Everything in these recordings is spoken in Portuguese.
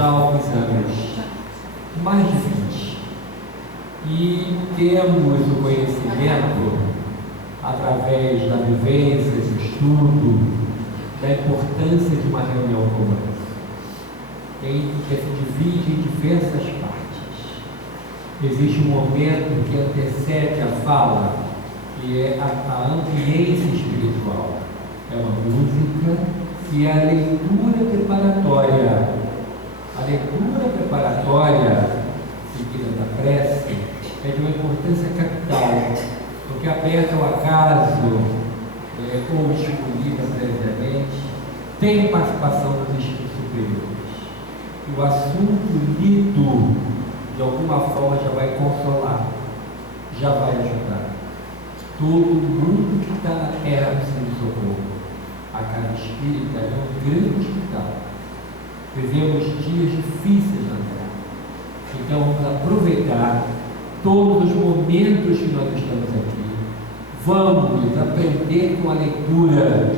já há alguns anos, mais de 20, e temos o conhecimento, através da vivência, do estudo, da importância de uma reunião como essa, que se divide em diversas partes. Existe um momento que antecede a fala, que é a ambiência espiritual. É uma música que é a leitura preparatória. A leitura preparatória, seguida da prece, é de uma importância capital, porque aberta ao acaso, ou escolhida previamente, tem participação dos espíritos superiores. E o assunto lido, de alguma forma, já vai consolar, já vai ajudar. Todo mundo que está na terra precisa de socorro. A casa espírita é um grande hospital. Vivemos dias difíceis na terra. Então vamos aproveitar todos os momentos que nós estamos aqui. Vamos aprender com a leitura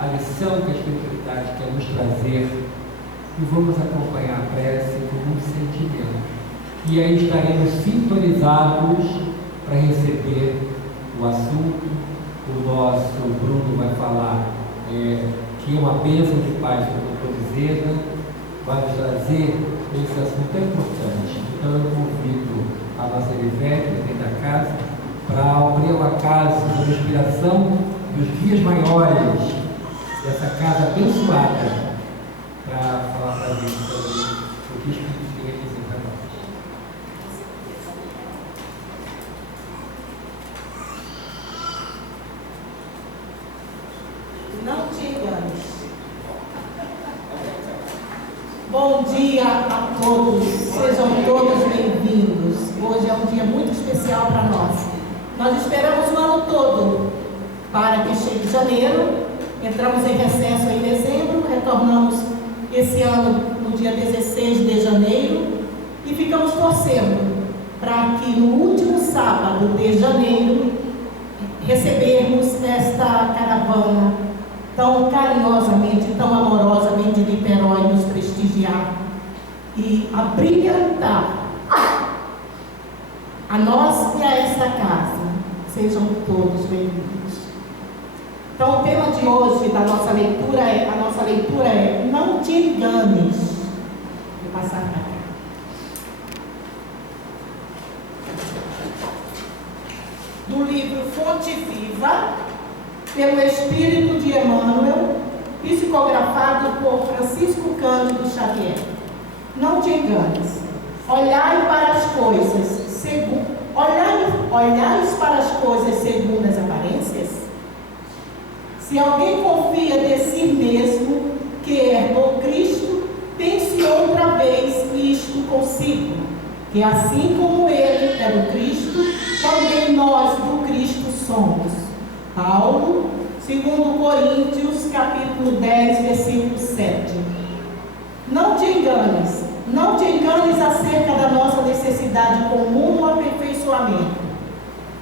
a lição que a espiritualidade quer nos trazer e vamos acompanhar a prece com muito sentimento. E aí estaremos sintonizados para receber o assunto. O nosso Bruno vai falar que é uma bênção de paz para o doutor Bezerra, vai nos trazer esse assunto tão importante. Então eu convido a nossa Elivete, presidente da casa, para abrir uma casa de inspiração dos dias maiores dessa casa abençoada, para falar para a gente sobre o que o Espírito queria dizer para nós. Não te enganes. Bom dia a todos, sejam todos bem-vindos. Hoje é um dia muito especial para nós. Nós esperamos o ano todo para que chegue janeiro, entramos em recesso em dezembro, retornamos esse ano no dia 16 de janeiro e ficamos torcendo para que no último sábado de janeiro recebermos esta caravana tão carinhosamente, tão amorosamente de Niterói nos prestigiar e abrilhantar a nós e a esta casa. Sejam todos bem-vindos. Então, o tema de hoje da nossa leitura é Não te enganes. Vou passar para cá. Do livro Fonte Viva, pelo Espírito de Emmanuel, psicografado por Francisco Cândido Xavier. Não te enganes. Olhai para as coisas olhais para as coisas segundo as aparências? Se alguém confia de si mesmo que é do Cristo, pense outra vez isto consigo, que assim como ele é do Cristo, também nós do Cristo somos. Paulo, 2 Coríntios, capítulo 10, versículo 7. Não te enganes acerca da nossa necessidade comum no aperfeiçoamento.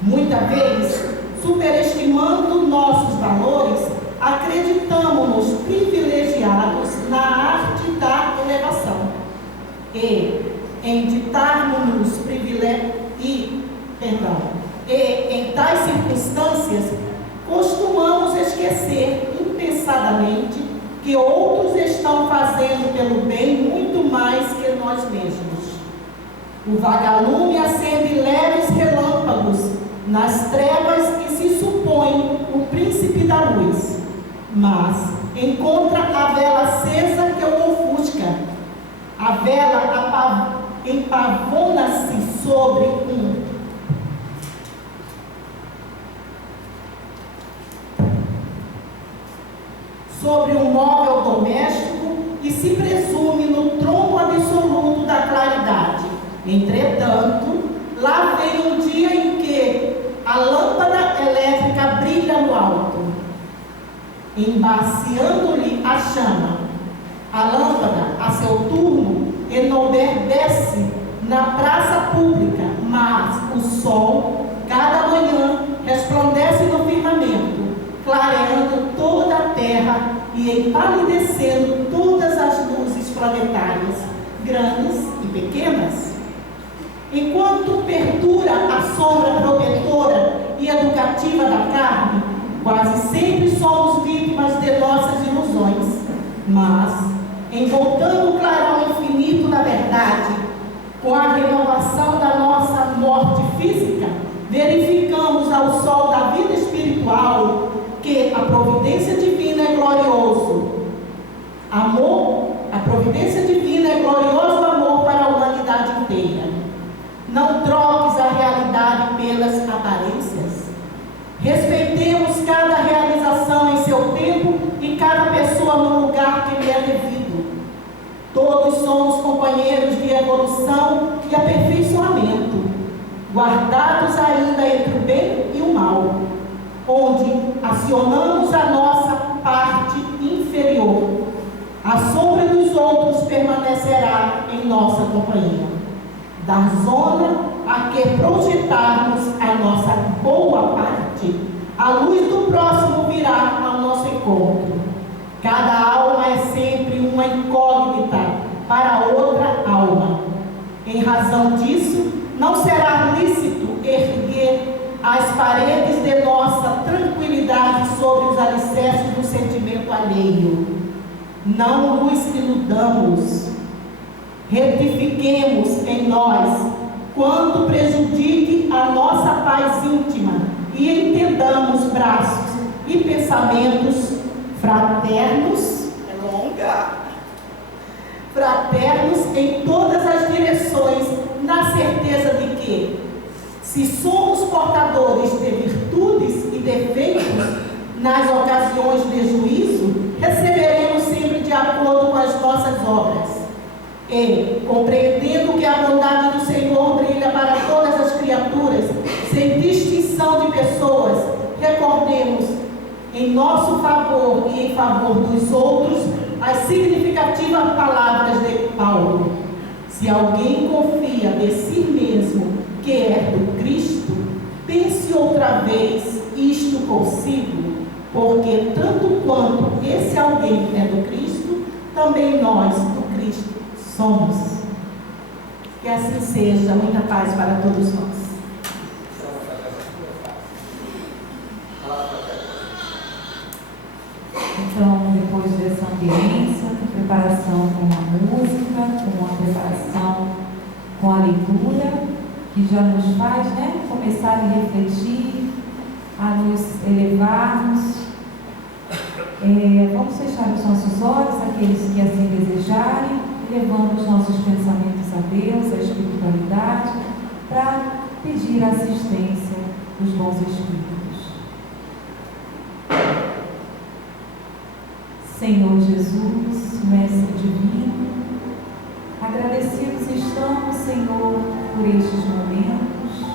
Muita vez, superestimando nossos valores, acreditamos-nos privilegiados na arte da elevação. E em tais circunstâncias, costumamos esquecer impensadamente que outros estão fazendo pelo bem muito mais que nós mesmos. O vagalume acende leves relâmpagos nas trevas e se supõe o príncipe da luz, mas encontra a vela acesa que o ofusca. A vela empavona-se sobre um móvel doméstico e se presume no tronco absoluto da claridade. Entretanto, lá vem um dia em que a lâmpada elétrica brilha no alto, embaciando-lhe a chama. A lâmpada, a seu turno, enobedece na praça pública, mas o sol, cada manhã, resplandece no firmamento, clareando toda a terra e empalidecendo todas as luzes planetárias, grandes e pequenas. Enquanto perdura a sombra protetora e educativa da carne, quase sempre somos vítimas de nossas ilusões. Mas, em voltando o clarão infinito da verdade, com a renovação da nossa morte física, verificamos ao sol da vida espiritual que a providência divina é glorioso. Amor, a providência divina é glorioso amor para a humanidade inteira. Não troques a realidade pelas aparências. Respeitemos cada realização em seu tempo e cada pessoa no lugar que lhe é devido. Todos somos companheiros de evolução e aperfeiçoamento, guardados ainda entre o bem e o mal, onde acionamos a nossa parte inferior. A sombra dos outros permanecerá em nossa companhia. Da zona a que projetarmos a nossa boa parte, a luz do próximo virá ao nosso encontro. Cada alma é sempre uma incógnita para outra alma. Em razão disso, não será lícito erguer as paredes de nossa tranquilidade sobre os alicerces do sentimento alheio. Não nos iludamos. Retifiquemos em nós quanto prejudique a nossa paz íntima e entendamos braços e pensamentos fraternos, fraternos em todas as direções, na certeza de que, se somos portadores de virtudes e defeitos, nas ocasiões de juízo, receberemos sempre de acordo com as nossas obras. E, compreendendo que a bondade do Senhor brilha para todas as criaturas, sem distinção de pessoas, recordemos, em nosso favor e em favor dos outros, as significativas palavras de Paulo. Se alguém confia de si mesmo que é do Cristo, pense outra vez isto consigo, porque tanto quanto esse alguém é do Cristo, também nós do Cristo somos. Que assim seja. Muita paz para todos nós. Então, depois dessa ambiência, preparação com a música, com a preparação com a leitura, que já nos faz, começar a refletir, a nos elevarmos. Vamos fechar os nossos olhos, aqueles que assim desejarem, levando os nossos pensamentos a Deus, a espiritualidade, para pedir a assistência dos bons espíritos. Senhor Jesus, Mestre Divino, agradecidos estamos, Senhor, por estes momentos,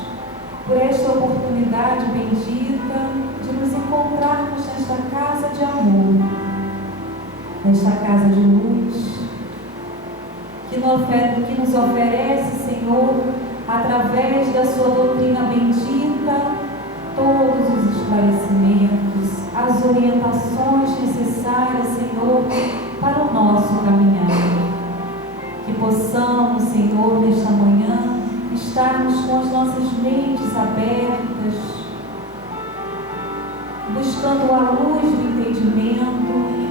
por esta oportunidade bendita de nos encontrarmos nesta casa de amor, nesta casa de luz, que nos oferece, Senhor, através da sua doutrina bendita, todos os esclarecimentos, as orientações necessárias, Senhor, para o nosso caminhar. Que possamos, Senhor, nesta manhã, estarmos com as nossas mentes abertas, buscando a luz do entendimento,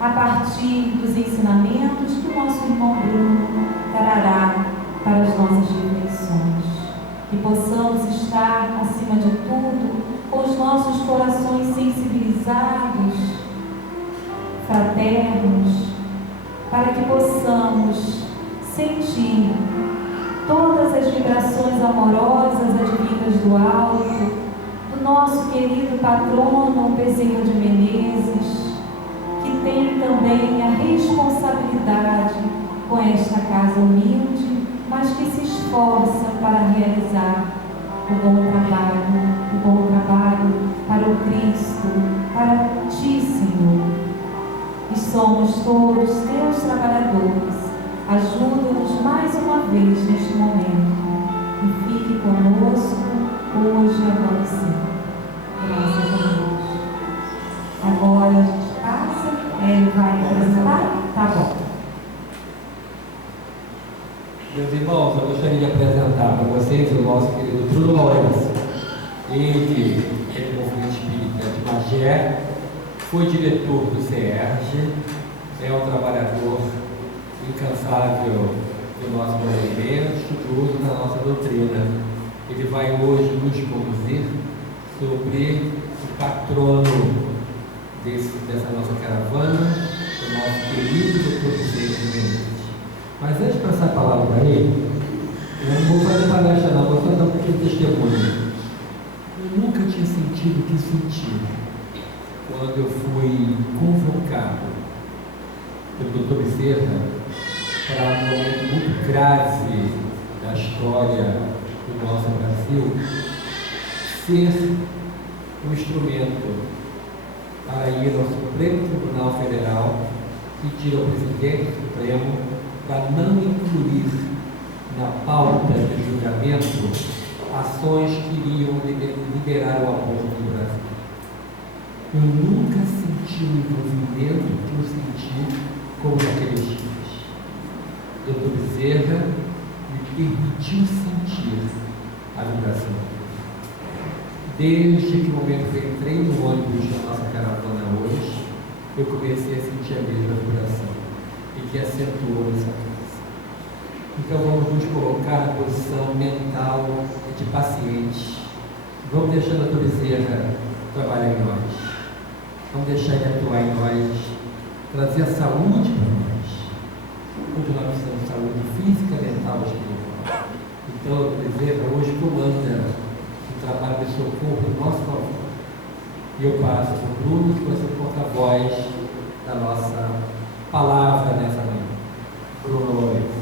a partir dos ensinamentos que o nosso irmão Bruno trará para as nossas reflexões. Que possamos estar, acima de tudo, com os nossos corações sensibilizados, fraternos, para que possamos sentir todas as vibrações amorosas advindas do alto, do nosso querido patrono Bezerra de Menezes, que tem também a responsabilidade com esta casa humilde, mas que se esforça para realizar o bom trabalho para o Cristo, para Ti, Senhor. E somos todos Teus trabalhadores. Ajuda-nos mais uma vez neste momento e fique conosco hoje e agora e sempre. Graças a Deus. Agora a gente passa, ele vai apresentar? Tá bom. Meus irmãos, eu gostaria de apresentar para vocês o nosso querido Bruno Lourenço. Ele é do Movimento Espírita de Magé, foi diretor do CERJ, é um trabalhador incansável do nosso movimento, estudioso da nossa doutrina. Ele vai hoje nos conduzir sobre o patrono dessa nossa caravana, o nosso querido Dr. Bezerra de Menezes. Mas antes de passar a palavra para ele, eu não vou fazer palestra não, vou só dar um pequeno testemunho. Eu nunca tinha sentido o que senti quando eu fui convocado pelo Dr. Bezerra para um momento muito grave da história do nosso Brasil, ser um instrumento para ir ao Supremo Tribunal Federal e pedir ao presidente Supremo para não incluir na pauta de julgamento ações que iriam liberar o aborto no Brasil. Eu nunca senti o envolvimento que eu senti como naqueles dias. Dr. Bezerra me permitiu sentir a vibração. Desde que momento que eu entrei no ônibus da nossa caravana hoje, eu comecei a sentir a mesma vibração e que acentuou nessa coisa. Então vamos nos colocar na posição mental de paciente. Vamos deixar a Dr. Bezerra trabalhar em nós. Vamos deixar ele atuar em nós, trazer a saúde para nós. Onde nós precisamos de saúde física, mental e espiritual. Então a Dr. Bezerra hoje comanda trabalho de socorro do nosso favor. E eu passo para o Bruno, que vai ser o porta-voz da nossa palavra nessa manhã. Bruno Lourenço.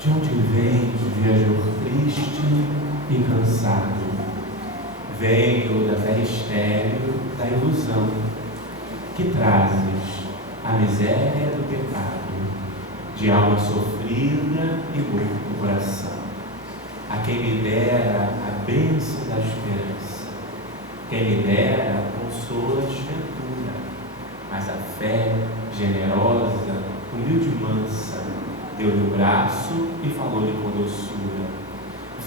De onde vem o viajor triste e cansado? Venho da terra estéril da ilusão, que trazes a miséria do pecado, de alma sofrida e louco coração. A quem me dera a bênção da esperança, quem me dera consola a desventura, mas a fé generosa, humilde e mansa, deu-lhe o braço e falou-lhe com doçura.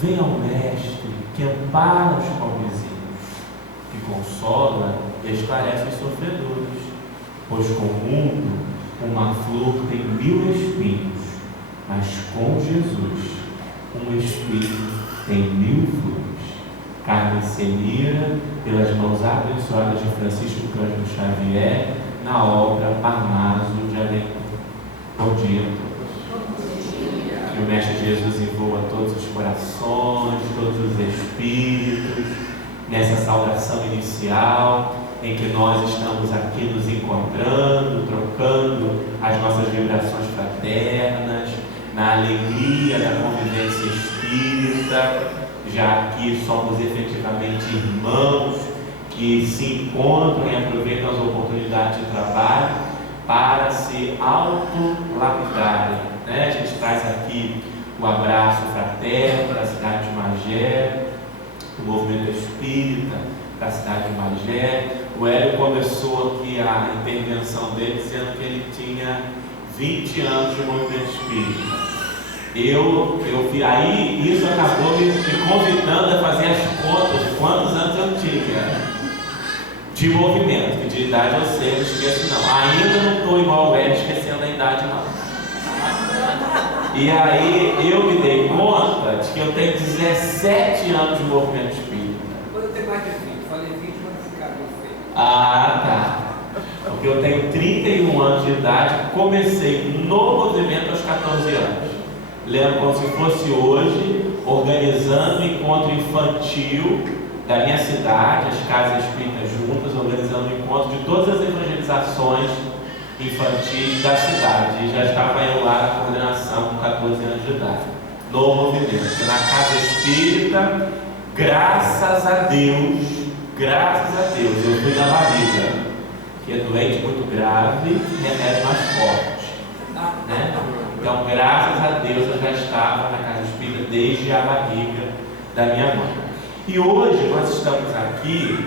Venha ao Mestre que ampara os pobrezinhos, que consola e esclarece os sofredores, pois com o mundo uma flor tem 1000 espinhos, mas com Jesus um espinho tem 1000 flores. Carmen Senira, pelas mãos abençoadas de Francisco Cândido Xavier, na obra Parnaso de Alencar. Bom dia a todos. Que o Mestre Jesus envolva todos os corações, todos os espíritos, nessa saudação inicial, em que nós estamos aqui nos encontrando, trocando as nossas vibrações fraternas, na alegria da convivência espírita, já que somos efetivamente irmãos que se encontram e aproveitam as oportunidades de trabalho para se autolapidarem. A gente traz aqui o abraço fraterno para a cidade de Magé, o movimento espírita da cidade de Magé. O Hélio começou aqui a intervenção dele dizendo que ele tinha 20 anos de movimento espírita. Aí isso acabou me convidando a fazer as contas de quantos anos eu tinha de movimento, que de idade eu sei, não esqueço não. Ainda não estou igual ao Hélio, esquecendo a idade não. E aí eu me dei conta de que eu tenho 17 anos de movimento espírita. Eu tenho mais de 20, falei 20, mas esse cara não fez. Ah, tá. Porque eu tenho 31 anos de idade, comecei no movimento aos 14 anos. Lembro como se fosse hoje, organizando um encontro infantil da minha cidade, as casas espíritas juntas, organizando um encontro de todas as evangelizações infantis da cidade. E já estava eu lá na coordenação com 14 anos de idade, no movimento. Na casa espírita, graças a Deus, eu fui da barriga, que é doente muito grave, remédio mais forte, né? Então, graças a Deus, eu já estava na casa espírita desde a barriga da minha mãe. E hoje nós estamos aqui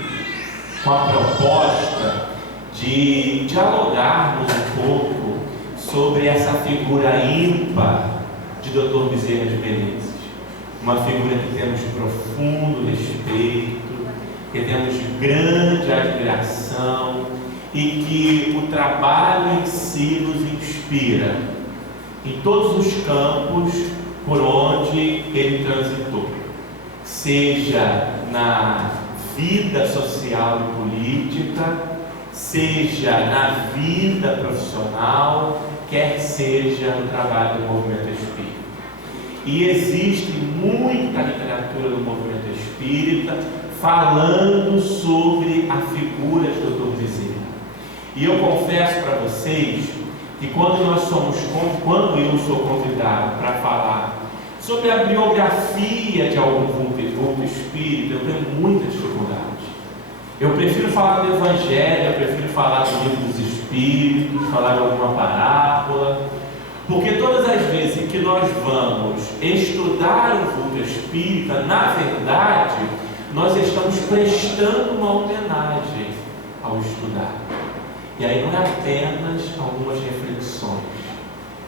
com a proposta de dialogarmos um pouco sobre essa figura ímpar de Dr. Bezerra de Menezes. Uma figura que temos profundo respeito, que temos grande admiração e que o trabalho em si nos inspira em todos os campos por onde ele transitou, seja na vida social e política, seja na vida profissional, quer seja no trabalho do movimento espírita. E existe muita literatura do movimento espírita falando sobre a figura de Dr. Bezerra. E eu confesso para vocês que quando eu sou convidado para falar sobre a biografia de algum vulto espírita, eu tenho muita dificuldade. Eu prefiro falar do Evangelho, eu prefiro falar do Livro dos Espíritos, falar de alguma parábola, porque todas as vezes que nós vamos estudar o vulto espírita, na verdade, nós estamos prestando uma homenagem ao estudar. E aí não é apenas algumas reflexões,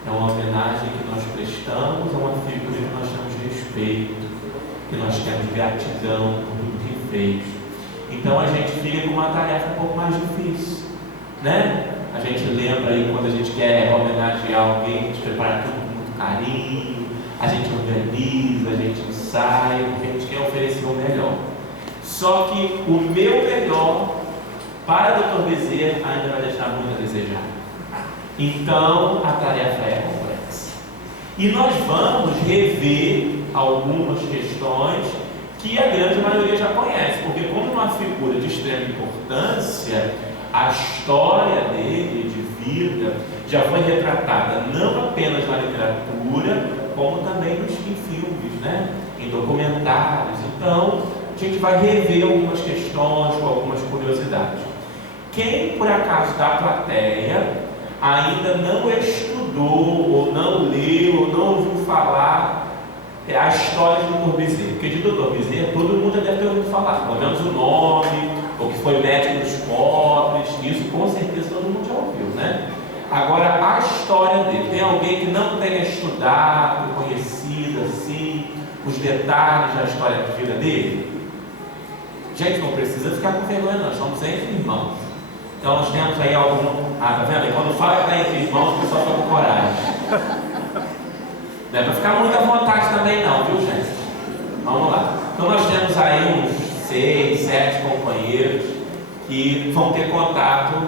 é uma homenagem que nós prestamos a uma figura que nós temos respeito, que nós temos gratidão por tudo que fez. Então a gente fica com uma tarefa um pouco mais difícil, né? A gente lembra aí quando a gente quer homenagear alguém, a gente prepara tudo com muito carinho, a gente organiza, a gente ensaia, porque a gente quer oferecer o melhor. Só que o meu melhor para o Dr. Bezerra ainda vai deixar muito a desejar. Então a tarefa é complexa. E nós vamos rever algumas questões que a grande maioria já conhece, porque como uma figura de extrema importância, a história dele de vida já foi retratada não apenas na literatura, como também em filmes, né? Em documentários. Então a gente vai rever algumas questões com algumas curiosidades. Quem por acaso da plateia ainda não estudou, ou não leu, ou não ouviu falar a história de Dr. Bezerra, porque de Dr. Bezerra todo mundo já deve ter ouvido falar, pelo menos o nome, ou que foi médico dos pobres, isso com certeza todo mundo já ouviu, né? Agora, a história dele, tem alguém que não tenha estudado, conhecido assim, os detalhes da história de vida dele? Gente, não precisa ficar com vergonha, nós somos entre irmãos. Então nós temos aí algum. Tá vendo? E quando fala que está entre irmãos, o pessoal fica com coragem. Não é para ficar muito à vontade também não, viu gente? Vamos lá. Então nós temos aí uns 6, 7 companheiros que vão ter contato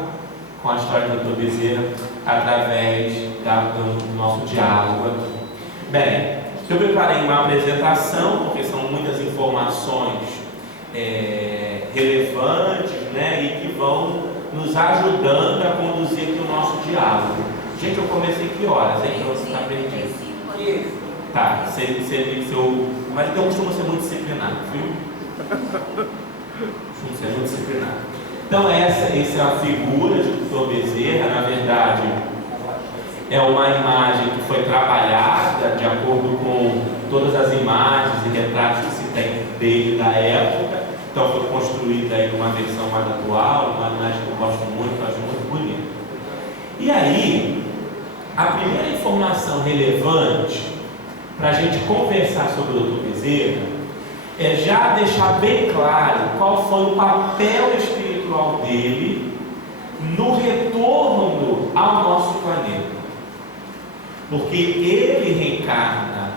com a história do Dr. Bezerra através do nosso diálogo aqui. Bem, eu preparei uma apresentação, porque são muitas informações relevantes, né, e que vão nos ajudando a conduzir aqui o nosso diálogo. Gente, eu comecei que horas, hein? Para você ficar perdido. Tá, mas eu costumo ser muito disciplinado, viu? Costumo ser muito disciplinado. Então essa é a figura de Dr. Bezerra, na verdade, é uma imagem que foi trabalhada de acordo com todas as imagens e retratos que se tem dele da época. Então foi construída aí numa versão mais atual, uma imagem que eu gosto muito, acho muito bonita. E aí, a primeira informação relevante para a gente conversar sobre o Dr. Bezerra é já deixar bem claro qual foi o papel espiritual dele no retorno ao nosso planeta. Porque ele reencarna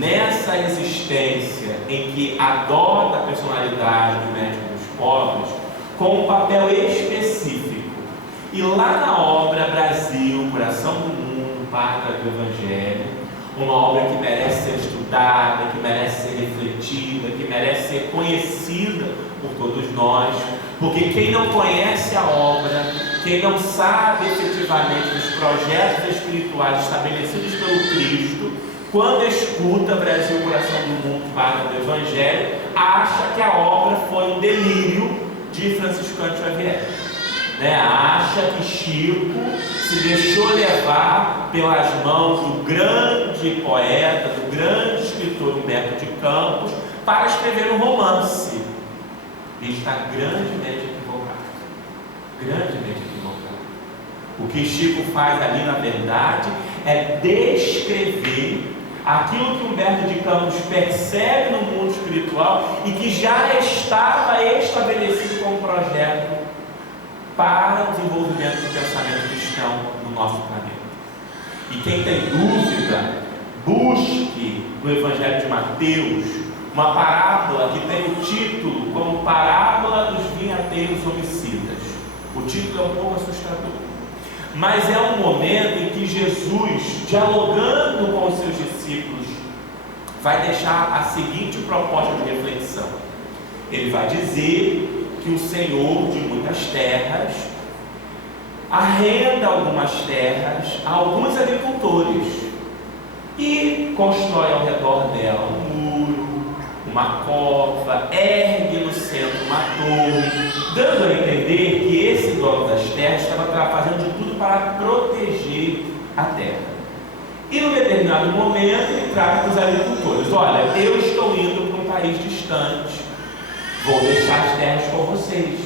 nessa existência em que adota a personalidade do médico dos pobres com um papel específico. E lá na obra Brasil, Coração do Mundo, Pátria do Evangelho, uma obra que merece ser estudada, que merece ser refletida, que merece ser conhecida por todos nós, porque quem não conhece a obra, quem não sabe efetivamente dos projetos espirituais estabelecidos pelo Cristo, quando escuta Brasil, Coração do Mundo, Pátria do Evangelho, acha que a obra foi um delírio de Francisco Cândido Xavier. Acha que Chico se deixou levar pelas mãos do grande grande poeta, do grande escritor Humberto de Campos, para escrever um romance. Ele está grandemente equivocado. Grandemente equivocado. O que Chico faz ali, na verdade, é descrever aquilo que Humberto de Campos percebe no mundo espiritual e que já estava estabelecido como projeto para o desenvolvimento do pensamento cristão no nosso planeta. E quem tem dúvida, busque no Evangelho de Mateus uma parábola que tem o título como Parábola dos Vinhateiros Homicidas. O título é um pouco assustador, mas é um momento em que Jesus, dialogando com os seus discípulos, vai deixar a seguinte proposta de reflexão. Ele vai dizer que o Senhor de muitas terras arrenda algumas terras a alguns agricultores e constrói ao redor dela um muro, uma cova, ergue no centro uma torre, dando a entender que esse dono das terras estava fazendo de tudo para proteger a terra. E num determinado momento ele trata para os agricultores: olha, eu estou indo para um país distante, vou deixar as terras com vocês,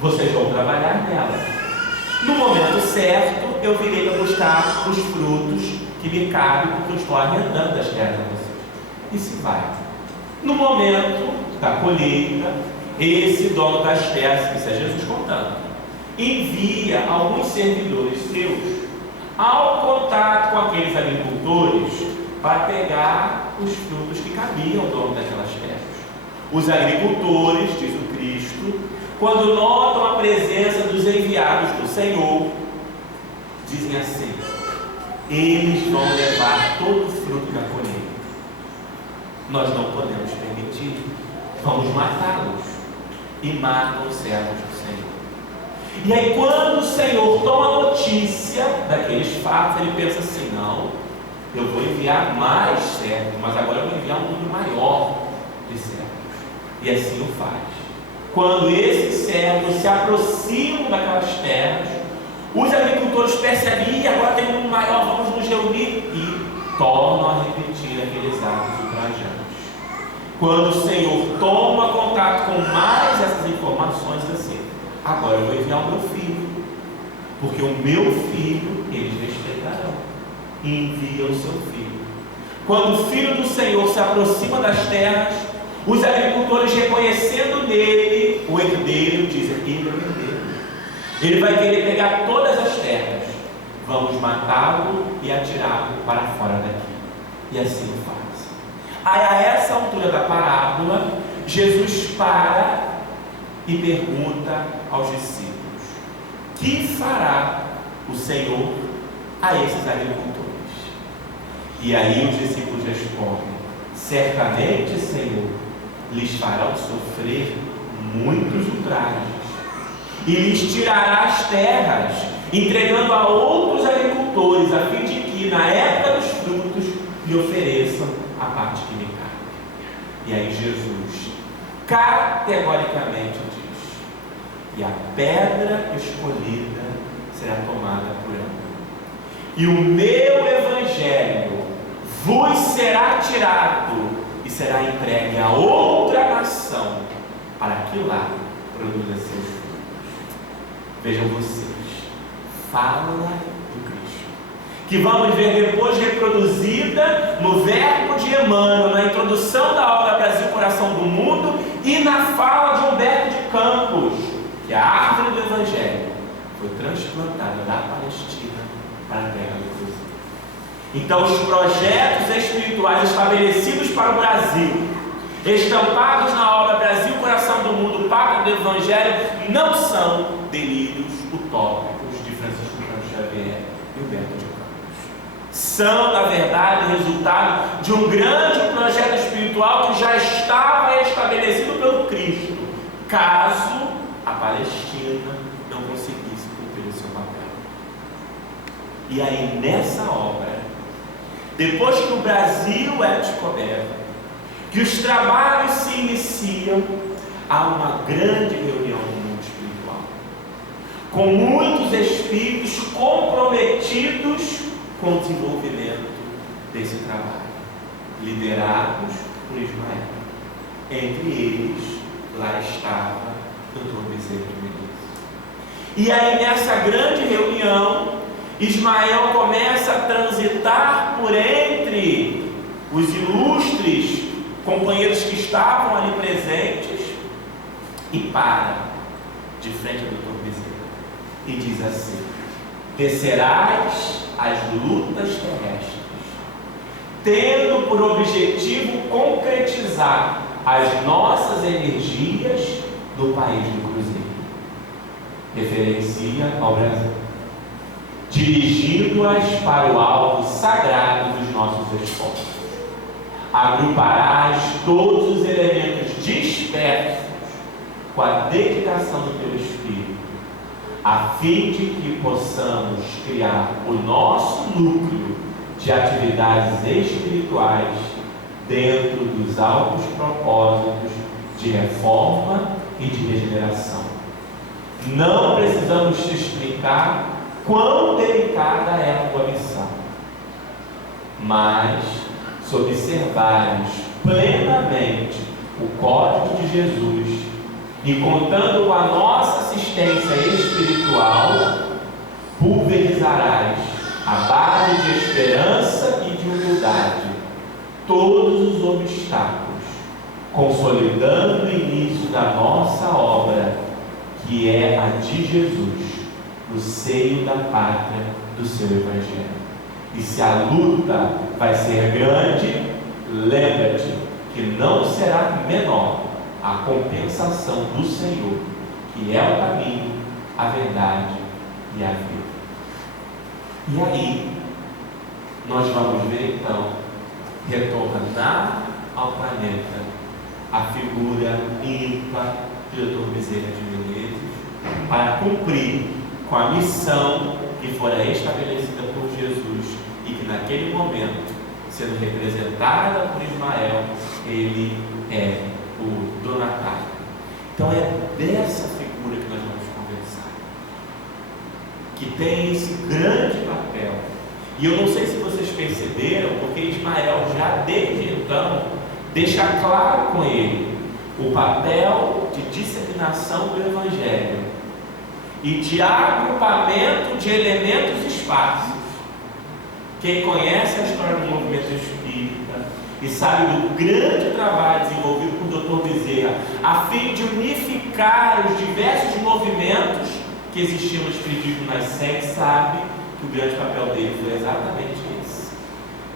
vocês vão trabalhar nelas. No momento certo, eu virei para buscar os frutos que me cabem, porque eu estou arrendando as terras a vocês. E se vai. No momento da colheita, esse dono das terras, isso é Jesus contando, envia alguns servidores seus ao contato com aqueles agricultores para pegar os frutos que cabiam ao dono daquelas terras. Os agricultores, diz o Cristo, quando notam a presença dos enviados do Senhor, dizem assim: eles vão levar todo o fruto da colheita. Nós não podemos permitir, vamos matá-los. E matam os servos do Senhor. E aí, quando o Senhor toma notícia daqueles fatos, ele pensa assim: não, eu vou enviar mais servos, mas agora eu vou enviar um número maior de servos. E assim o faz. Quando esses servos se aproximam daquelas terras, os agricultores percebem: e agora tem um número maior, vamos nos reunir, e tornam a repetir aqueles atos ultrajantes. Quando o Senhor toma contato com mais essas informações, assim: agora eu vou enviar o meu filho, porque o meu filho eles respeitarão. E envia o seu filho. Quando o filho do Senhor se aproxima das terras, os agricultores, reconhecendo nele o herdeiro, dizem: ele é o herdeiro, ele vai querer pegar todas as terras, vamos matá-lo e atirá-lo para fora daqui. E assim o faz. Aí, a essa altura da parábola, Jesus para e pergunta aos discípulos: que fará o Senhor a esses agricultores? E aí os discípulos respondem: certamente, Senhor, lhes farão sofrer muitos ultrajes e lhes tirará as terras, entregando a outros agricultores, a fim de que, na época dos frutos, lhe ofereçam a parte que lhe cabe. E aí Jesus categoricamente diz: e a pedra escolhida será tomada por ela, e o meu evangelho vos será tirado e será entregue a outra nação, para que lá produza seus frutos. Vejam vocês, fala do Cristo, que vamos ver depois reproduzida no verbo de Emmanuel, na introdução da obra Brasil, Coração do Mundo, e na fala de Humberto de Campos, que a árvore do Evangelho foi transplantada da Palestina para a terra do Brasil. Então, os projetos espirituais estabelecidos para o Brasil, estampados na obra Brasil, Coração do Mundo, Pátria do Evangelho, não são delírios utópicos de Francisco Cândido Xavier e Humberto de Campos. São, na verdade, resultado de um grande projeto espiritual que já estava estabelecido pelo Cristo, caso a Palestina não conseguisse cumprir o seu papel. E aí, nessa obra, depois que o Brasil é descoberto, que os trabalhos se iniciam, há uma grande reunião no mundo espiritual, com muitos espíritos comprometidos com o desenvolvimento desse esse trabalho, liderados por Ismael. Entre eles, lá estava Dr. Bezerra de Menezes. E aí, nessa grande reunião, Ismael começa a transitar por entre os ilustres companheiros que estavam ali presentes e para de frente ao Dr. Bezerra e diz assim: descerás as lutas terrestres, tendo por objetivo concretizar as nossas energias do país do Cruzeiro. Referencia ao Brasil. Dirigindo-as para o alvo sagrado dos nossos esforços. Agruparás todos os elementos dispersos com a dedicação do teu Espírito, a fim de que possamos criar o nosso núcleo de atividades espirituais dentro dos altos propósitos de reforma e de regeneração. Não precisamos te explicar quão delicada é a tua missão, mas se observares plenamente o código de Jesus e contando com a nossa assistência espiritual, pulverizarás a base de esperança e de humildade todos os obstáculos, consolidando o início da nossa obra, que é a de Jesus, no seio da pátria do seu Evangelho. E se a luta vai ser grande, lembra-te que não será menor a compensação do Senhor, que é o caminho, a verdade e a vida. E aí, nós vamos ver então, retornar ao planeta a figura ímpar de Dr. Bezerra de Menezes para cumprir com a missão que fora estabelecida por Jesus e que naquele momento, sendo representada por Ismael, ele é o donatário. Então é dessa figura que nós vamos conversar, que tem esse grande papel. E eu não sei se vocês perceberam, porque Ismael já desde então deixa claro com ele o papel de disseminação do Evangelho e de agrupamento de elementos esparsos. Quem conhece a história do movimento espírita e sabe do grande trabalho desenvolvido por Dr. Bezerra a fim de unificar os diversos movimentos que existiam no espiritismo nascente, sabe que o grande papel dele foi exatamente esse.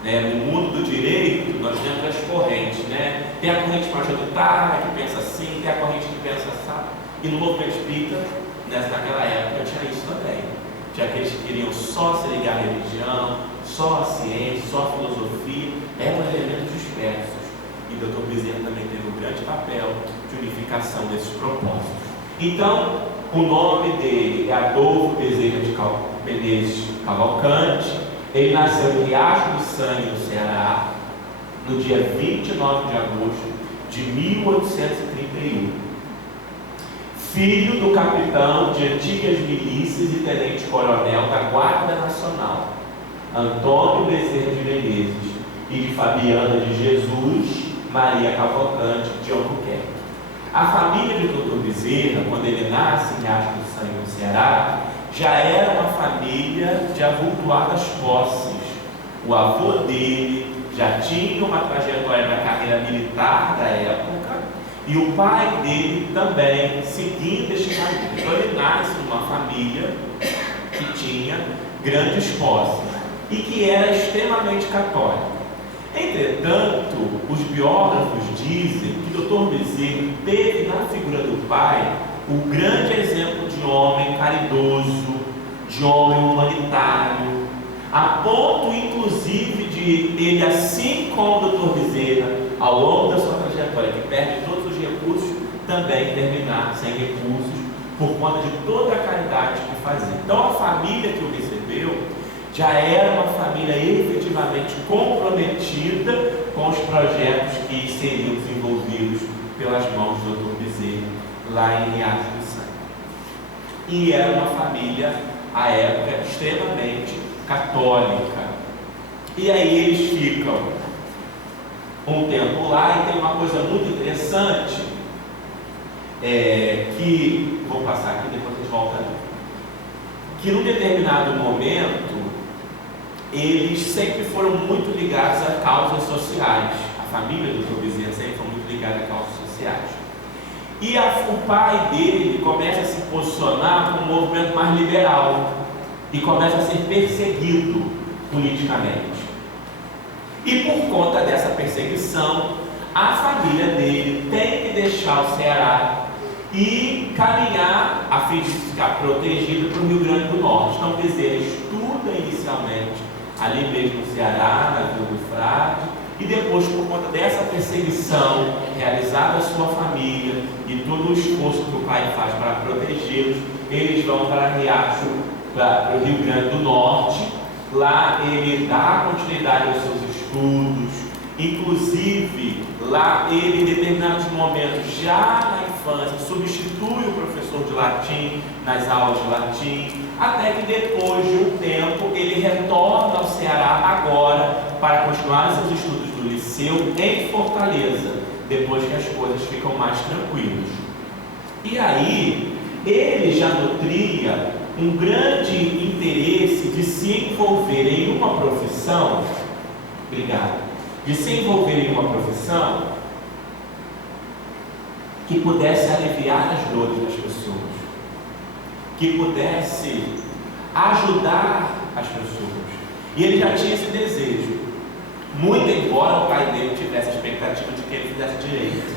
No mundo do direito, nós temos as correntes, tem a corrente majoritária que pensa assim, tem a corrente que pensa assim, e no movimento espírita, naquela época, tinha isso também. Tinha aqueles que queriam só se ligar à religião, só a ciência, só a filosofia, eram elementos dispersos. E Dr. Bezerra também teve um grande papel de unificação desses propósitos. Então, o nome dele é Adolfo Bezerra de Menezes Cavalcante. Ele nasceu em Riacho do Sangue, no Ceará, no dia 29 de agosto de 1831. Filho do capitão de antigas milícias e tenente-coronel da Guarda Nacional, Antônio Bezerra de Menezes, e de Fabiana de Jesus Maria Cavalcante de Albuquerque. A família de Dr. Bezerra, quando ele nasce em Riacho do Sangue, no Ceará, já era uma família de avultuadas posses. O avô dele já tinha uma trajetória na carreira militar da época e o pai dele também seguindo este caminho. Então ele nasce numa família que tinha grandes posses e que era extremamente católica. Entretanto, os biógrafos dizem que Dr. Bezerra teve na figura do pai o grande exemplo de homem caridoso, de homem humanitário, a ponto inclusive de ele, assim como o Dr. Bezerra, ao longo da sua trajetória, que perde todos os recursos, também terminar sem recursos, por conta de toda a caridade que fazia. Então a família que o recebeu já era uma família efetivamente comprometida com os projetos que seriam desenvolvidos pelas mãos do Dr. Bezerra lá em Riacho do Sangue. E era uma família, à época, extremamente católica. E aí eles ficam um tempo lá, e tem uma coisa muito interessante, que vou passar aqui, depois a gente volta ali, que num determinado momento eles sempre foram muito ligados a causas sociais. A família do Dr. Bezerra sempre foi muito ligada a causas sociais. E o pai dele começa a se posicionar como um movimento mais liberal e começa a ser perseguido politicamente. E por conta dessa perseguição, a família dele tem que deixar o Ceará e caminhar a fim de ficar protegido para o Rio Grande do Norte. Então, Bezerra estuda inicialmente ali mesmo no Ceará, na Vila do Frade, e depois, por conta dessa perseguição realizada à sua família e todo o esforço que o pai faz para protegê-los, eles vão para Riacho, para o Rio Grande do Norte. Lá ele dá continuidade aos seus estudos, inclusive lá ele, em determinados momentos, já na infância, substitui o professor de latim nas aulas de latim, até que depois de um tempo ele retorna ao Ceará agora para continuar seus estudos do liceu em Fortaleza, depois que as coisas ficam mais tranquilas. E aí ele já nutria um grande interesse de se envolver em uma profissão, de se envolver em uma profissão que pudesse aliviar as dores das pessoas, que pudesse ajudar as pessoas. E ele já tinha esse desejo, muito embora o pai dele tivesse a expectativa de que ele fizesse direito.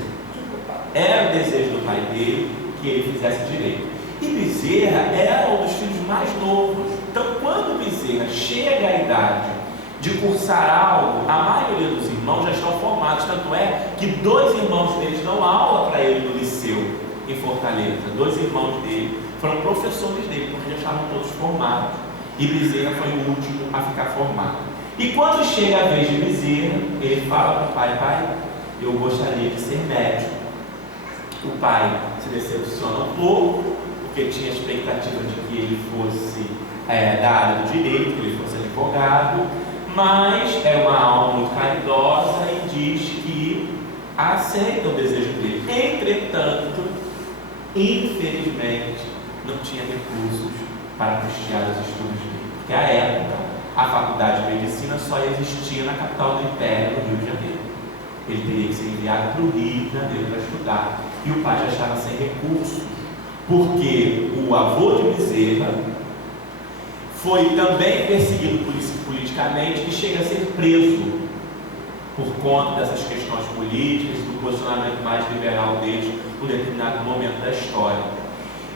Era o desejo do pai dele que ele fizesse direito. E Bezerra era um dos filhos mais novos. Então, quando Bezerra chega à idade de cursar algo, a maioria dos irmãos já estão formados. Tanto é que 2 irmãos deles dão aula para ele no liceu, em Fortaleza. 2 irmãos dele foram professores dele, porque já estavam todos formados. E Bezerra foi o último a ficar formado. E quando chega a vez de Bezerra, ele fala para o pai: pai, eu gostaria de ser médico. O pai se decepciona um pouco, porque tinha a expectativa de que ele fosse da área do direito, que ele fosse advogado, mas é uma alma muito caridosa e diz que aceita o desejo dele. Entretanto, infelizmente, não tinha recursos para custear os estudos dele, porque à época a faculdade de medicina só existia na capital do Império, no Rio de Janeiro. Ele teria que ser enviado para o Rio de Janeiro para estudar, e o pai já estava sem recursos, porque o avô de Bezerra foi também perseguido politicamente e chega a ser preso por conta dessas questões políticas, do posicionamento mais liberal deles em um determinado momento da história.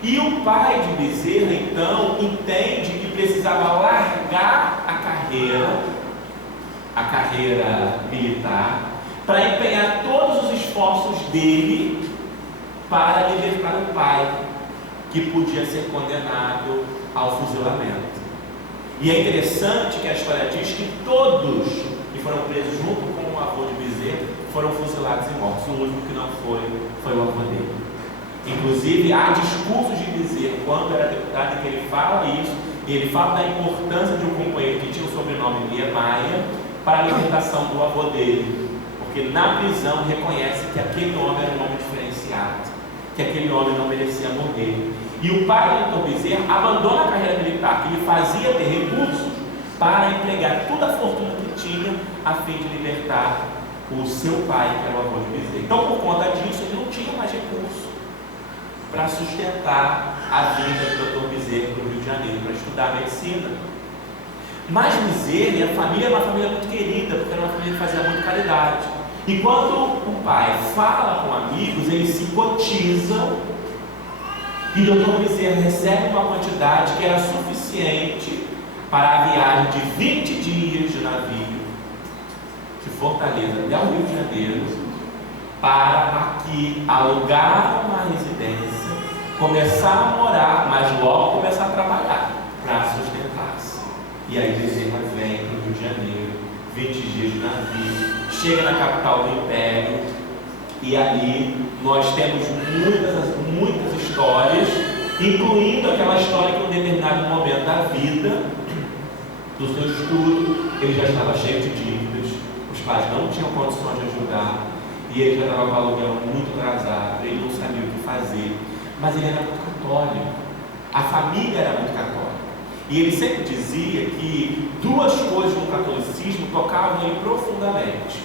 E o pai de Bezerra, então, entende que precisava largar a carreira militar, para empenhar todos os esforços dele para libertar o pai, que podia ser condenado ao fuzilamento. E é interessante que a história diz que todos que foram presos junto com o avô de Bezerra foram fuzilados e mortos. O único que não foi o avô dele. Inclusive, há discursos de Bezerra, quando era deputado, em que ele fala isso, e ele fala da importância de um companheiro que tinha o sobrenome Niemeyer para a libertação do avô dele, porque na prisão reconhece que aquele homem era um homem diferenciado, que aquele homem não merecia morrer. E o pai do Dr. Bezerra abandona a carreira militar, que lhe fazia ter recursos, para empregar toda a fortuna que tinha a fim de libertar o seu pai, que era o avô de Bezerra. Então, por conta disso, ele não tinha mais recurso para sustentar a vinda do Dr. Bezerra para o Rio de Janeiro para estudar medicina. Mas Bezerra e a família era uma família muito querida, porque era uma família que fazia muito caridade. E quando o pai fala com amigos, eles se cotizam e o Dr. Bezerra recebe uma quantidade que era suficiente para a viagem de 20 dias de navio de Fortaleza até o Rio de Janeiro, para aqui alugar uma residência, começar a morar, mas logo começar a trabalhar para sustentar-se. E aí Bezerra vem para o Rio de Janeiro, 20 dias de navio, chega na capital do Império, e ali nós temos muitas histórias, incluindo aquela história que em um determinado momento da vida do seu estudo, ele já estava cheio de dívidas, os pais não tinham condições de ajudar, e ele já estava com o aluguel muito atrasado, ele não sabia o que fazer, mas ele era muito católico, a família era muito católica, e ele sempre dizia que duas coisas no catolicismo tocavam ele profundamente: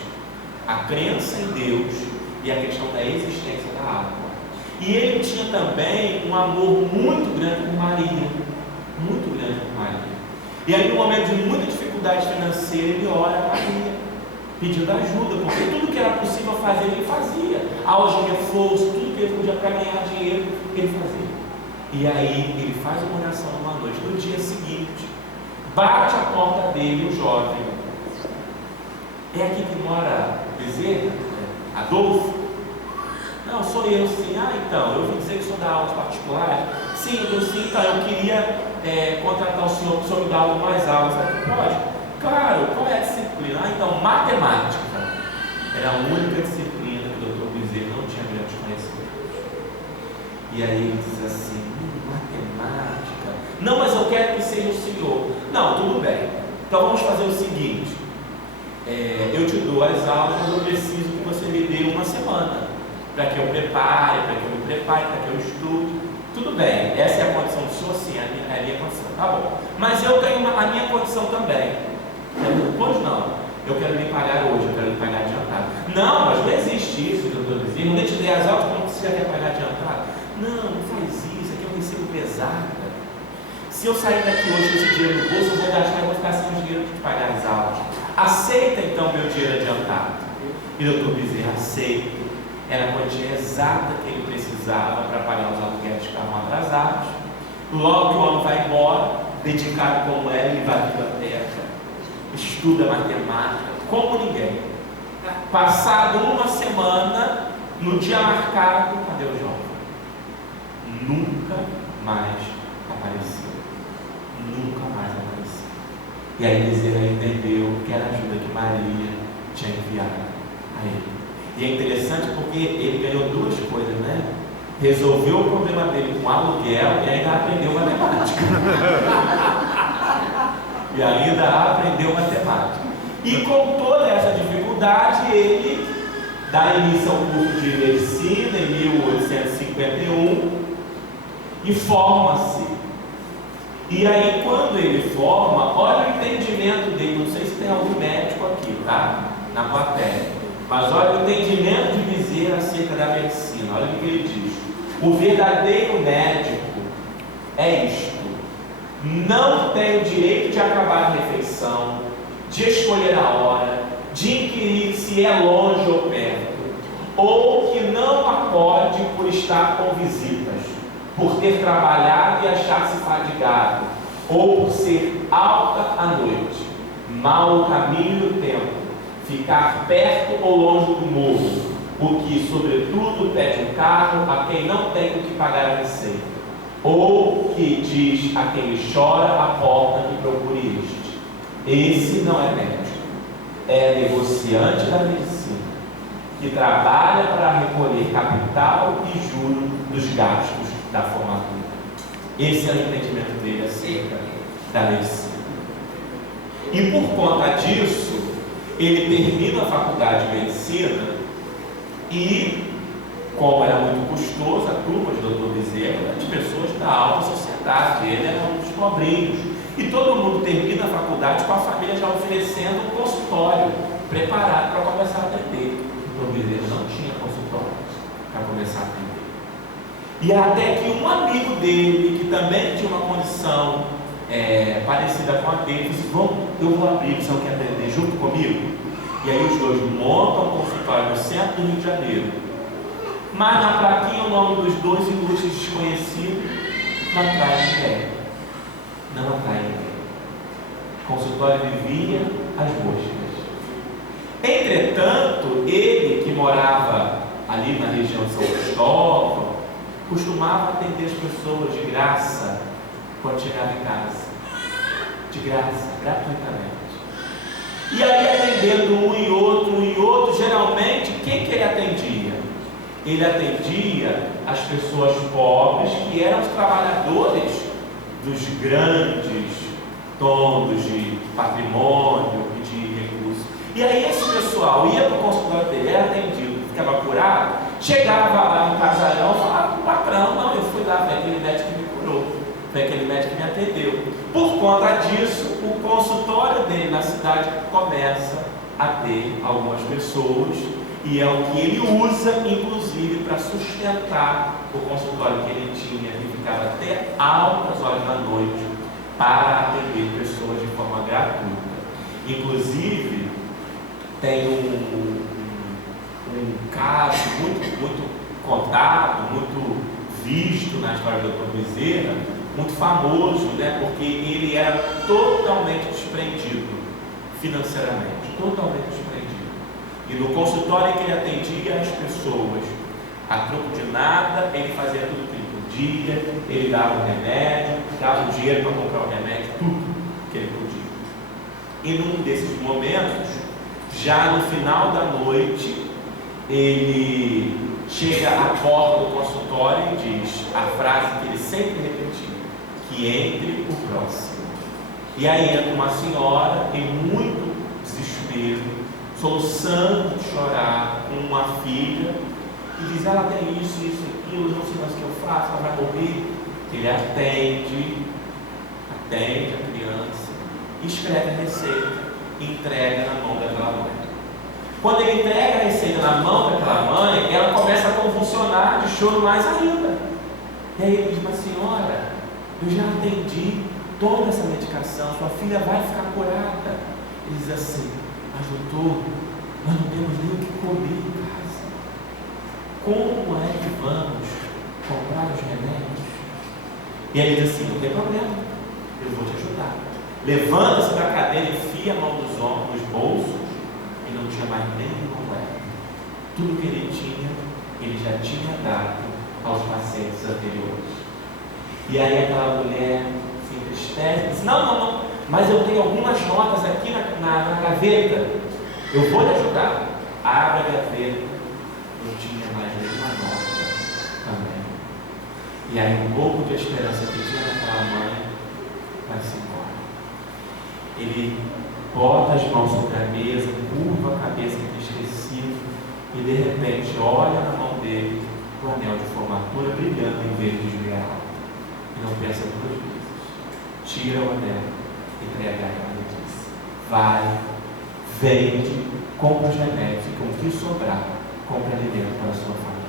a crença em Deus e a questão da existência da água. E ele tinha também um amor muito grande por Maria, muito grande por Maria. E aí, no momento de muita dificuldade financeira, ele ora a Maria, pedindo ajuda, porque tudo que era possível fazer, ele fazia. Aulas de reforço, tudo que ele podia para ganhar dinheiro, ele fazia. E aí, ele faz uma oração numa noite. No dia seguinte, bate a porta dele um jovem. É aqui que mora Bezerra? Adolfo? Não, sou eu, sim. Ah, então, eu vim dizer que o senhor dá aulas particulares. Sim, então, eu queria contratar o senhor me dar algo mais aulas. Pode? Claro, qual é a disciplina? Ah, então, matemática. Era a única disciplina que o Dr. Bezerra não tinha grandes conhecimentos. E aí ele diz assim: matemática? Não, mas eu quero que seja o senhor. Não, tudo bem. Então vamos fazer o seguinte: eu te dou as aulas, mas eu preciso que você me dê uma semana para que eu prepare, para que eu estude. Tudo bem, essa é a condição do senhor? Sim, é a minha condição. Tá bom. Mas eu tenho a minha condição também. Pois não, eu quero lhe pagar hoje, eu quero lhe pagar adiantado. Não, mas não existe isso, doutor Bezerra. Eu nem te dei as aulas, como você já quer pagar adiantado? Não faz isso, aqui eu recebo pesada. Se eu sair daqui hoje com esse dinheiro no bolso, eu vou gastar e vou ficar sem o dinheiro de pagar as aulas. Aceita então meu dinheiro adiantado. E o doutor Bezerra aceita. Era a quantia exata que ele precisava para pagar os aluguéis que estavam atrasados. Logo que o homem vai embora, dedicado como ele vai à biblioteca, estuda matemática como ninguém. Passado uma semana, no dia marcado, cadê o jovem? Nunca mais apareceu. Nunca mais apareceu. E aí Bezerra entendeu que era a ajuda que Maria tinha enviado a ele. E é interessante porque ele ganhou duas coisas, né? Resolveu o problema dele com aluguel e ainda aprendeu matemática. E com toda essa dificuldade, ele dá início ao curso de medicina em 1851 e forma-se. E aí, quando ele forma, olha o entendimento dele. Não sei se tem algum médico aqui, tá? Na plateia. Mas olha o entendimento de Bezerra acerca da medicina. Olha o que ele diz: o verdadeiro médico é isto: não tem o direito de acabar a refeição, de escolher a hora, de inquirir se é longe ou perto, ou que não acorde por estar com visitas, por ter trabalhado e achar-se fadigado, ou por ser alta a noite, mau o caminho e o tempo, ficar perto ou longe do morro, o que, sobretudo, pede um carro a quem não tem o que pagar a receita, ou que diz a quem lhe chora a porta que procure este. Esse não é médico, é negociante da medicina, que trabalha para recolher capital e juros dos gastos da formatura. Esse é o entendimento dele acerca da medicina. E por conta disso, ele termina a faculdade de medicina e, como era muito custoso, a turma de Dr. Bezerra, as pessoas da alta sociedade, ele era um dos pobrinhos. E todo mundo termina a faculdade com a família já oferecendo um consultório preparado para começar a atender. O Dr. Bezerra não tinha consultório para começar a atender. E até que um amigo dele, que também tinha uma condição parecida com a dele, disse: eu vou abrir, você não quer atender junto comigo? E aí os dois montam um consultório no centro do Rio de Janeiro. Mas na plaquinha o nome dos dois ilustres desconhecidos não atrai ninguém. Não atrai ninguém. O consultório vivia às moscas. Entretanto, ele que morava ali na região de São Cristóvão, costumava atender as pessoas de graça quando chegava em casa. De graça, gratuitamente. E aí, atendendo um e outro, geralmente, quem que ele atendia? Ele atendia as pessoas pobres, que eram os trabalhadores dos grandes donos de patrimônio e de recursos. E aí esse pessoal ia para o consultório dele, era atendido, ficava curado, chegava lá no casarão e falava para o patrão: não, eu fui lá, foi aquele médico que me curou, foi aquele médico que me atendeu. Por conta disso, o consultório dele na cidade começa a ter algumas pessoas, e é o que ele usa, inclusive, para sustentar o consultório que ele tinha, que ficava até altas horas da noite para atender pessoas de forma gratuita. Inclusive, tem um caso muito contado, muito visto na história do Dr. Bezerra, muito famoso, né? Porque ele era totalmente desprendido financeiramente, totalmente desprendido. E no consultório que ele atendia as pessoas, a troco de nada, ele fazia tudo que ele podia, ele dava o remédio, dava o dinheiro para comprar o remédio, tudo que ele podia. E num desses momentos, já no final da noite, ele chega à porta do consultório e diz a frase que ele sempre repetia: que entre o próximo. E aí entra uma senhora em muito desespero, soluçando de chorar, com uma filha, e diz: ela tem isso, aquilo, não sei mais o que eu faço, ela vai morrer. Ele atende a criança, escreve a receita, entrega na mão daquela mãe. Quando ele entrega a receita na mão daquela mãe, ela começa a convulsionar de choro mais ainda. E aí ele diz: mas senhora, eu já atendi toda essa medicação, sua filha vai ficar curada. Ele diz assim: mas doutor, nós não temos nem o que comer em casa. Como é que vamos comprar os remédios? E aí ele diz assim: não tem problema, eu vou te ajudar. Levanta-se da cadeira, enfia a mão dos ombros, nos bolsos, e não tinha mais nenhuma moeda. Tudo que ele tinha, ele já tinha dado aos pacientes anteriores. E aí aquela mulher se entristece e diz: não, mas eu tenho algumas notas aqui na gaveta, eu vou lhe ajudar. Abre a gaveta, não tinha mais nenhuma nota também. E aí um pouco de esperança que tinha naquela mãe vai-se embora. Ele bota as mãos sobre a mesa, curva a cabeça entristecido e de repente olha na mão dele o anel de formatura brilhando em verde esmeralda. E não pensa duas vezes. Tira o anel, entrega a ela e diz: vai, vende, compra os remédios e com o que sobrar, compra alimento para a sua família.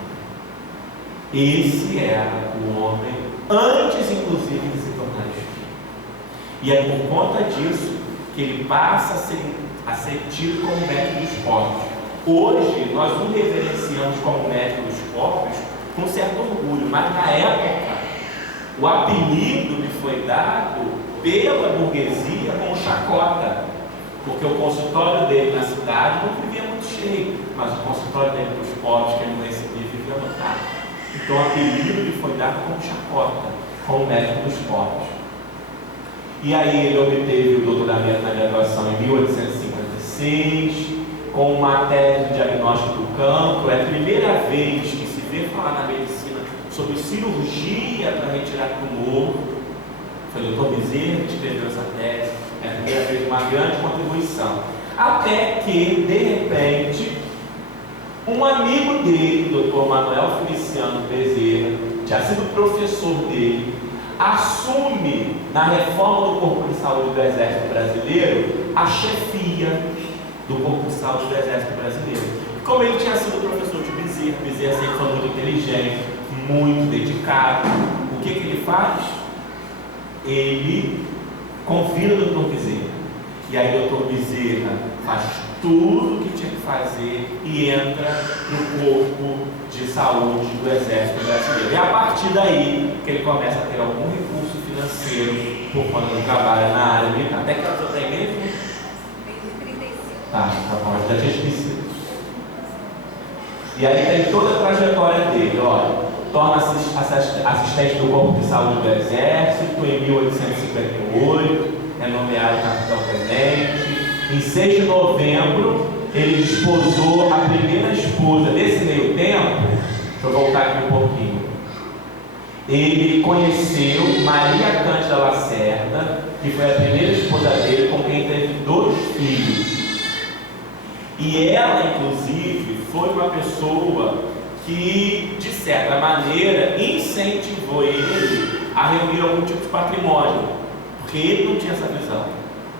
Esse era o homem antes, inclusive, de se tornar espírita. E é por conta disso que ele passa a ser tido como médico dos pobres. Hoje, nós o reverenciamos como médico dos pobres com certo orgulho, mas na época, o apelido lhe foi dado pela burguesia como chacota, porque o consultório dele na cidade não vivia muito cheio, mas o consultório dele para os pobres que ele não recebia vivia lotado. Então o apelido lhe foi dado como chacota, como médico dos pobres. E aí ele obteve o doutoramento na graduação em 1856, com matéria de diagnóstico do cancro. É a primeira vez que se vê falar na medicina sobre cirurgia para retirar tumor. Foi o Dr. Bezerra que escreveu essa tese. É a primeira vez, uma grande contribuição. Até que, de repente, um amigo dele, o Dr. Manuel Feliciano Bezerra, tinha sido professor dele, assume na reforma do Corpo de Saúde do Exército Brasileiro a chefia do Corpo de Saúde do Exército Brasileiro. Como ele tinha sido professor de Bezerra, Bezerra sempre foi muito inteligente, muito dedicado, o que ele faz? Ele convida o Dr. Bezerra. E aí o Dr. Bezerra faz tudo o que tinha que fazer e entra no Corpo de Saúde do Exército Brasileiro. E a partir daí que ele começa a ter algum recurso financeiro por conta do trabalho na área militar. Até que ela está em mesmo? Tá bom, já tinha esquecido. E aí tem toda a trajetória dele, olha. Torna-se assistente do Corpo de Saúde do Exército em 1858, é nomeado capitão-tenente. Em 6 de novembro, ele desposou a primeira esposa. Nesse meio tempo, deixa eu voltar aqui um pouquinho. Ele conheceu Maria Cândida Lacerda, que foi a primeira esposa dele, com quem teve 2 filhos. E ela, inclusive, foi uma pessoa que, de certa maneira, incentivou ele a reunir algum tipo de patrimônio, porque ele não tinha essa visão.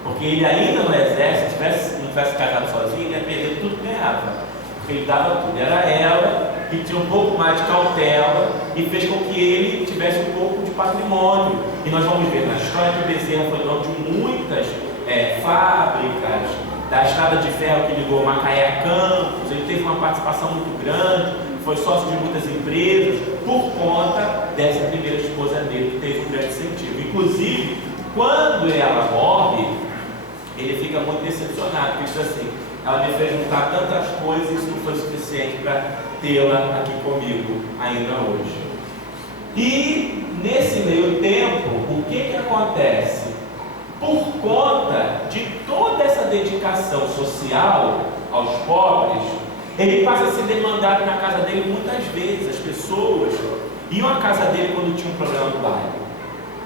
Porque ele ainda no exército, se não tivesse casado sozinho, ele ia perder tudo que ganhava, porque ele dava tudo. Era ela que tinha um pouco mais de cautela e fez com que ele tivesse um pouco de patrimônio. E nós vamos ver na história que Bezerra foi dono de muitas fábricas, da estrada de ferro que ligou Macaé a Campos. Ele teve uma participação muito grande, foi sócio de muitas empresas, por conta dessa primeira esposa dele, que teve um grande incentivo. Inclusive, quando ela morre, ele fica muito decepcionado, porque diz assim: ela me fez juntar tantas coisas e isso não foi suficiente para tê-la aqui comigo ainda hoje. E nesse meio tempo, o que acontece? Por conta de toda essa dedicação social aos pobres, ele passa a ser demandado na casa dele muitas vezes. As pessoas iam à casa dele quando tinha um problema no bairro,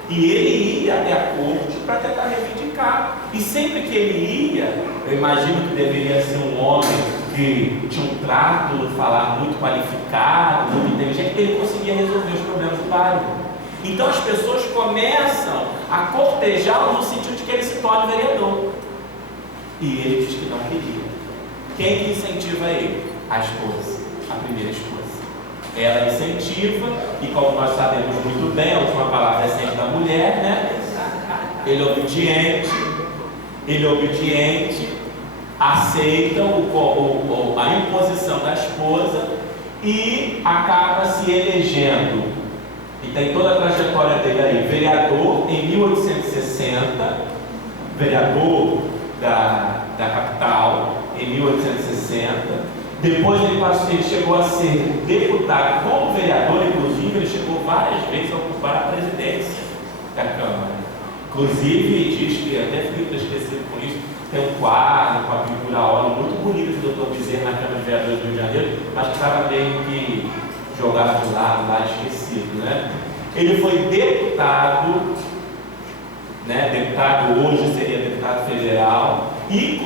e ele ia até a corte para tentar reivindicar. E sempre que ele ia, eu imagino que deveria ser um homem que tinha um trato, falar muito qualificado, muito inteligente, ele conseguia resolver os problemas do bairro. Então as pessoas começam a cortejá-lo no sentido de que ele se torne vereador. E ele diz que não queria. Quem que incentiva ele? A esposa, a primeira esposa. Ela incentiva, e como nós sabemos muito bem, a última palavra é sempre da mulher, né? Ele é obediente, aceita a imposição da esposa e acaba se elegendo. E tem toda a trajetória dele aí: vereador em 1860, vereador da capital em 1860. Depois ele chegou a ser deputado como vereador. Inclusive ele chegou várias vezes a ocupar a presidência da Câmara. Inclusive diz que, até fiquei esquecido com isso, tem um quadro com a pintura a óleo muito bonito do Dr. Bezerra na Câmara de Vereadores do Rio de Janeiro, mas que estava meio que jogado de lado, lá esquecido, né? Ele foi deputado, né? Deputado hoje seria deputado federal, e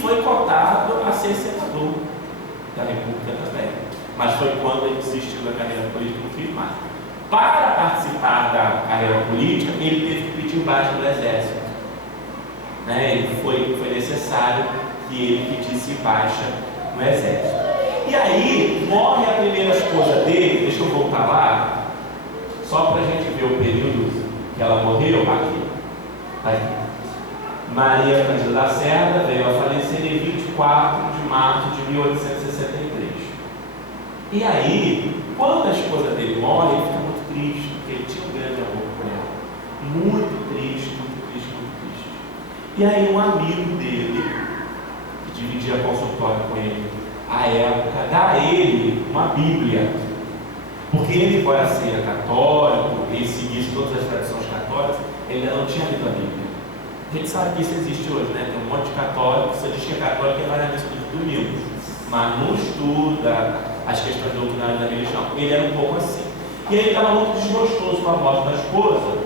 foi cotado a ser senador da República também. Mas foi quando ele desistiu da carreira política, não fez mais. Para participar da carreira política, ele teve que pedir baixa do exército, né? Foi necessário que ele pedisse baixa no exército. E aí morre a primeira esposa dele. Deixa eu voltar lá, só para a gente ver o período que ela morreu. Aqui. Maria Cândida Lacerda veio a falecer em 24 de março de 1863. E aí, quando a esposa dele morre, ele fica muito triste, porque ele tinha um grande amor por ela. Muito triste, muito triste, muito triste. E aí um amigo dele, que dividia consultório com ele à época, dá a ele uma Bíblia. Porque ele, embora seja católico, ele seguisse todas as tradições católicas, ele ainda não tinha lido a Bíblia. A gente sabe que isso existe hoje, né? Tem um monte de católico, você diz que é católico e vai na missa dos domingos, mas não estuda as questões doutrinárias da religião. Ele era um pouco assim. E ele estava muito desgostoso com a morte da esposa.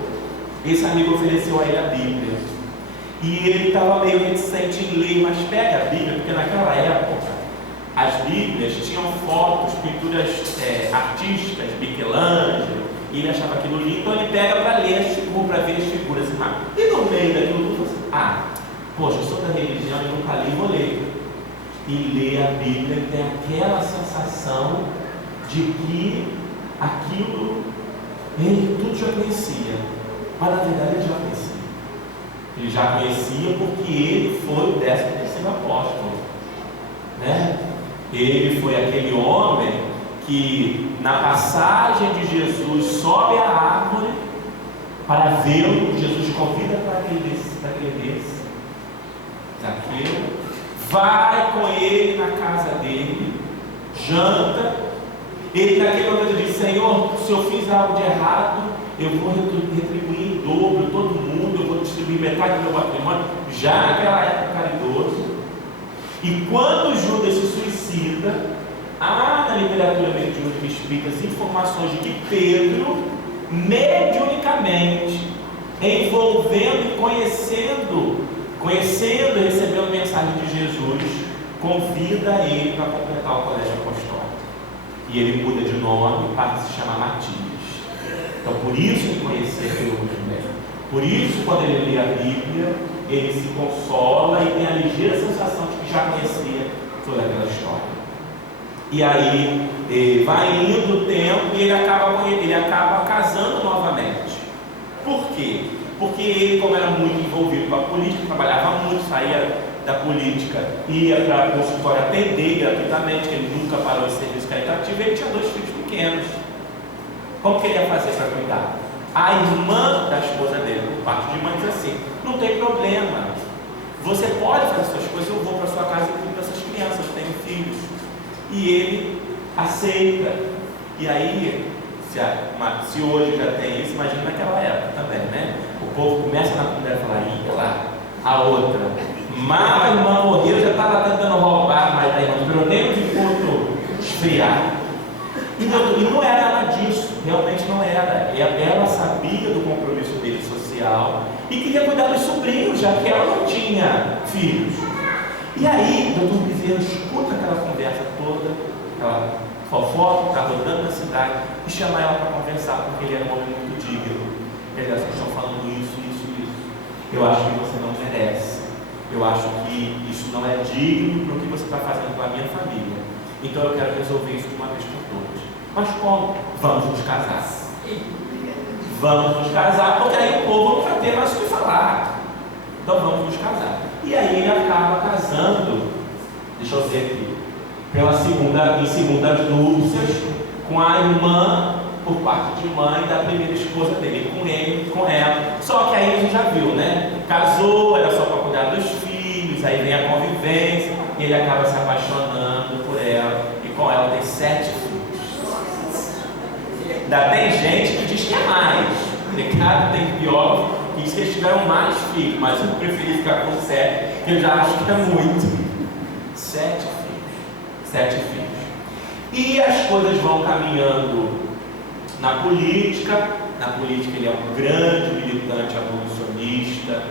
Esse amigo ofereceu a ele a Bíblia. E ele estava meio reticente em ler, mas pega a Bíblia, porque naquela época as Bíblias tinham fotos, pinturas artísticas, Michelangelo, e ele achava aquilo lindo, então ele pega para ler, para ver as figuras. E no meio daquilo tudo, poxa, eu sou da religião e nunca li, vou ler. E lê a Bíblia e tem aquela sensação de que aquilo ele tudo já conhecia, mas na verdade ele já conhecia. Ele já conhecia porque ele foi o 13º apóstolo, né? Ele foi aquele homem que na passagem de Jesus sobe a árvore para vê-lo. Jesus convida para que ele desça. Zaqueu vai com ele na casa dele, janta. Ele naquele momento diz: Senhor, se eu fiz algo de errado, eu vou retribuir em dobro todo mundo, eu vou distribuir metade do meu patrimônio. Já naquela época caridoso. E quando Judas se suicida, há na literatura mediúnica explica as informações de que Pedro, mediunicamente, envolvendo e conhecendo e recebendo a mensagem de Jesus, convida ele para completar o colégio apostólico. E ele muda de nome para se chamar Matias. Então, por isso ele conhecia aquele homem. Por isso, quando ele lê a Bíblia, ele se consola e tem a ligeira sensação de que já conhecia toda aquela história. E aí, vai indo o tempo e ele acaba casando novamente. Por quê? Porque ele, como era muito envolvido com a política, trabalhava muito, saía da política, ia para o consultório atender gratuitamente, que ele nunca parou de serviço caritativo, ele tinha 2 filhos pequenos. Como que ele ia fazer para cuidar? A irmã da esposa dele, por parte de mãe, diz assim: não tem problema, você pode fazer suas coisas, eu vou para sua casa e cuido dessas crianças, eu tenho filhos. E ele aceita. E aí, se hoje já tem isso, imagina naquela época também, né? O povo começa na comunidade a falar: ih, lá, a outra. Mas a irmã morreu, já estava tentando roubar mais da irmã, não nem de ponto esfriar. E não era nada disso, realmente não era. Ela sabia do compromisso dele social e queria cuidar dos sobrinhos, já que ela não tinha filhos. E aí, o doutor Bezerra escuta aquela conversa toda, aquela fofoca que está rodando na cidade, e chama ela para conversar, porque ele era um homem muito digno. Ele disse: estão falando isso. Eu acho que você não merece. Eu acho que isso não é digno para o que você está fazendo com a minha família. Então eu quero resolver isso de uma vez por todas. Mas como? Vamos nos casar. Vamos nos casar, porque aí o povo não vai ter mais o que falar. Então vamos nos casar. E aí ele acaba casando, deixa eu ver aqui, em segundas núpcias, com a irmã, por parte de mãe, da primeira esposa dele, com ela. Só que aí a gente já viu, né? Casou, era só para cuidar dos filhos, aí vem a convivência, e ele acaba se apaixonando por ela, e com ela tem 7 filhos. Ainda tem gente que diz que é mais. Cada tem biólogo que diz que eles tiveram mais filhos, mas eu preferi ficar com 7, que eu já acho que é muito. 7 filhos. 7 filhos. E as coisas vão caminhando na política. Na política ele é um grande militante abolicionista,